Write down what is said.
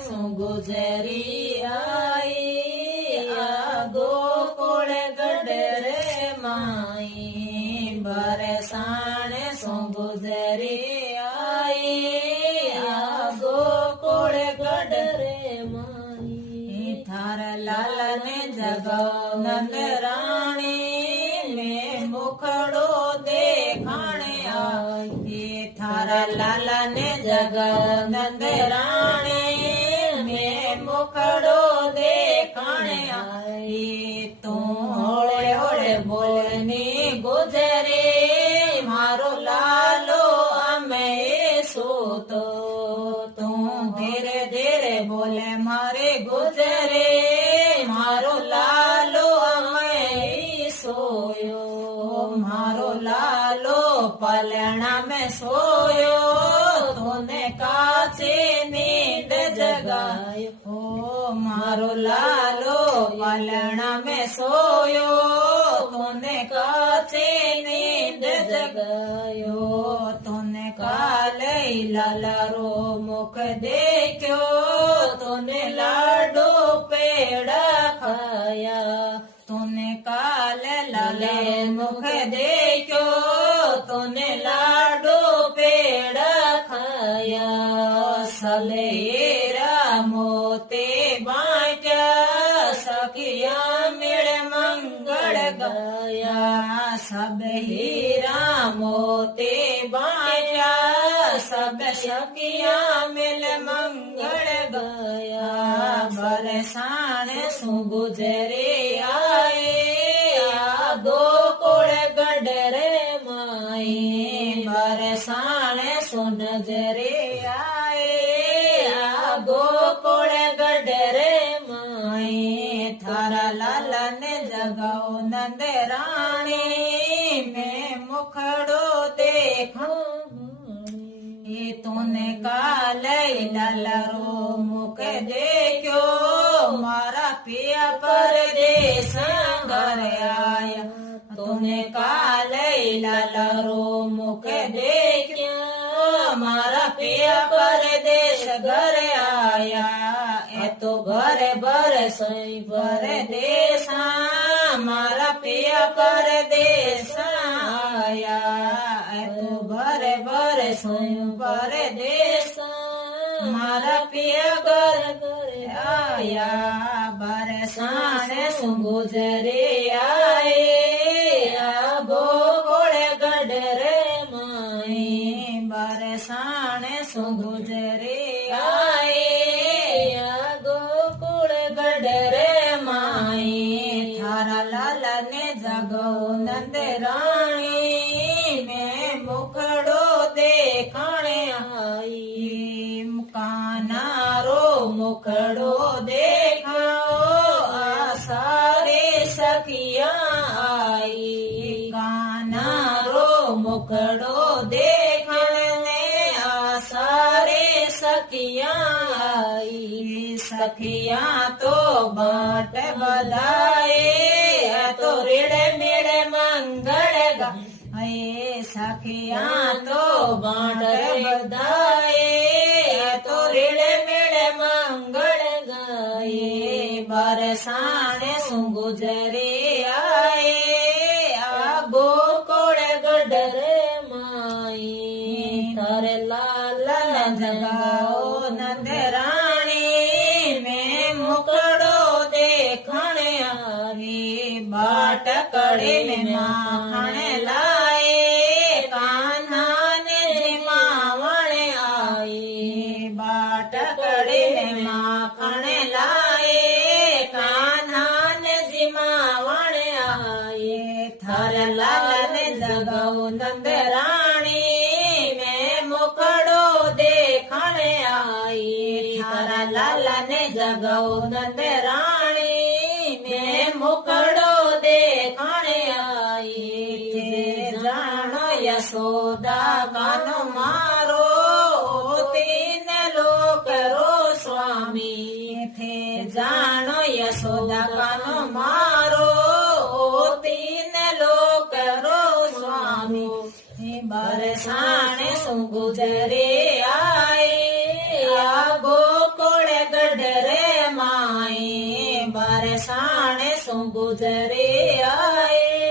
શું ગુજરી આઈ આ ગોકુળ ગઢ રે માઈ બરસાણે શું ગુજરી આઈ આ ગોકુળ ગઢ રે માઈ થાર લાલ ને જગાવ નંદ રાણી મેં મુખડો દેખાણે આઈ થારા લાલા ને જગાવ નંદ રાણી મેં મુખડો દેખાણે આઈ તું હોળે હોળે બોલની ગુજરે મારો લાલો અમે સોતો તું ધીરે ધીરે બોલે મારે ગુજરે મારો લાલો અમે સોયો મારો લાલો પલણા में सोयो तूने काचे नींद जगायो ओ मारो लालो पलणा में सोयो तूने काचे नींद जगायो तूने काले लालारो मुख देखो तूने लाडो पेड़ा खाया तूने काले लाले मुख देखो तूने लाडो पेड़ा खाया सलेरा मोते बांटा सखिया मेड़ मंगल गाया सब हीरा मोते बांटा सब सखिया मेल मंगल गाया बरसाने सु गुजरे आए आ गोकुळ गढ़ रे माई बरसाने सु नजरे आए आ गोकुळ गढ़ रे माई थारा लाला ने जगाओ नंद राणी में मुखड़ो देखो ये तूने काले लालारो मुख देखो मारा पिया परदेस घर आया तूने काले लालारो मुख देखो मारा पिया परदेस घर आया ए तो घर बरसई परदेसा मारा पिया परदेस आया ए तो घर बरसई परदेस मारा पिया घर आया बरसाने सु गुजरे आए आ गोकुळ गढ़ रे माई बरसाने सु गुजरे आए आ गोकुळ गढ़ रे माई थारा लाला ने जगो नंद राणी में मुखड़ो देखाणे आई कानारो मुखड़ो देखाओ आ सारे सखिया आई कानारो मुखड़ो देखने आ सारे सखिया आई सखिया तो बाट बधाए तो ऋण मेड़ मंगल गाए सखिया तो बाट बधाए तो ऋण मेड़ मंगल गाए बरसाने सु गुजरे आए आ गोकुळ गढ़ रे माई तारे लाला न जगाओ नंद राणी में मुखड़ो देखने आई बाट कड़े में माखण लाए कान्हा ने जिमावण आई बाट कड़े में माखण लाए कान्हा ने जिमावण आए थार लाला ने जगाओ नंद राणी में मुखड़ो देखने आई थारा लाला ने जगाओ नंद राणी में मुखड़ो देखने आई जानो यशोदा कानो मारो तीन लोक रो स्वामी थे जानो यशोदा कानो मारो तीन लोक रो स्वामी बरसाने सु गुजरे आए आ गोकुळ શું ગુજરે આए